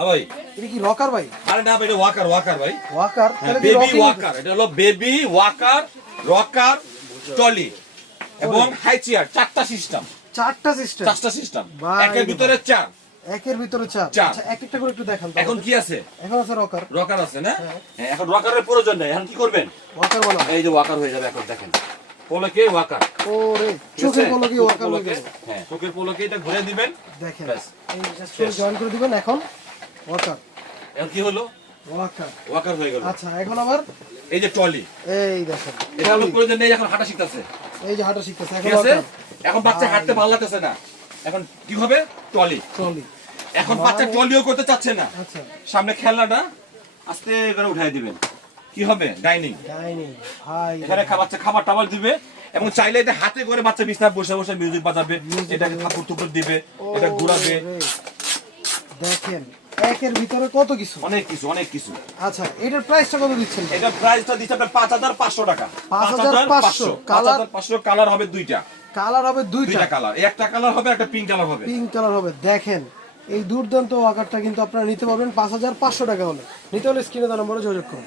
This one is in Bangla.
হ্যাঁ ভাই। এটা কি রকার ভাই? আরে না ভাই এটা ওয়াকার ওয়াকার ভাই। ওয়াকার হ্যাঁ বেবি ওয়াকার এটা হলো বেবি ওয়াকার রকার টলি এবং হাই চেয়ার চারটা সিস্টেম চারটা সিস্টেম চারটা সিস্টেম একের ভিতরে চার। একের ভিতরে চার। আচ্ছা এক একটা করে একটু দেখান এখন কি আছে? এখন আছে রকার রকার আছে না? হ্যাঁ। এখন রকারের প্রয়োজন নেই। এখন কি করবেন? ওয়াকার বলা এই যে ওয়াকার হয়ে যাবে এখন দেখেন। পোলকে ওয়াকার ওরে চোখের? পলকে ওয়াকার হয়ে পলকে, হ্যাঁ চোখের পোলকে এটা ঘুরে দিবেন। দেখেন। ব্যাস। এই জাস্ট জয়েন করে দিবেন এখন। ওয়াকার। এখন কি হলো? ওয়াকার। ওয়াকার হয়ে গেল। আচ্ছা এখন আবার? এই যে টলি এই দেখেন এটা হলো প্রয়োজন নেই এখন হাঁটা শিখতেছে। এই যে হাঁটা শিখতেছে এখন ওয়াকার। এখন বাচ্চা হাঁটতে ভালো লাগতেছে না। এখন কি হবে? Trolley trolley. এখন বাচ্চা টলিও করতে চাচ্ছে না। আচ্ছা। সামনে খেলনাটা আস্তে করে উঠাই দিবেন। কি হবে? ডাইনিং। ডাইনিং। ভাই এখানে বাচ্চা খাবার টাবার দিবে এবং চাইলে এটা হাতে করে বাচ্চা বিছনায় বসে বসে মিউজিক বাজাবে। এটাকে থাপুর থুপুর দিবে এটা ঘুরাবে। দেখেন একের ভিতরে কত কিছু? অনেক কিছু অনেক কিছু। আচ্ছা এটার প্রাইসটা কত দিচ্ছেন? এটা প্রাইসটা দিচ্ছে আপনার পাঁচ হাজার পাঁচশো টাকা। 5,500 পাঁচ কালার? হাজার পাঁচশো। কালার হবে দুইটা। কালার হবে দুইটা। দুইটা কালার একটা কালার হবে একটা পিঙ্ক কালার হবে। পিঙ্ক কালার হবে। দেখেন এই দুর্দান্ত আকারটা কিন্তু আপনারা নিতে পারবেন পাঁচ হাজার পাঁচশো টাকা হলে। নিতে হলে স্ক্রিনে দেওয়া নম্বরে যোগাযোগ করুন।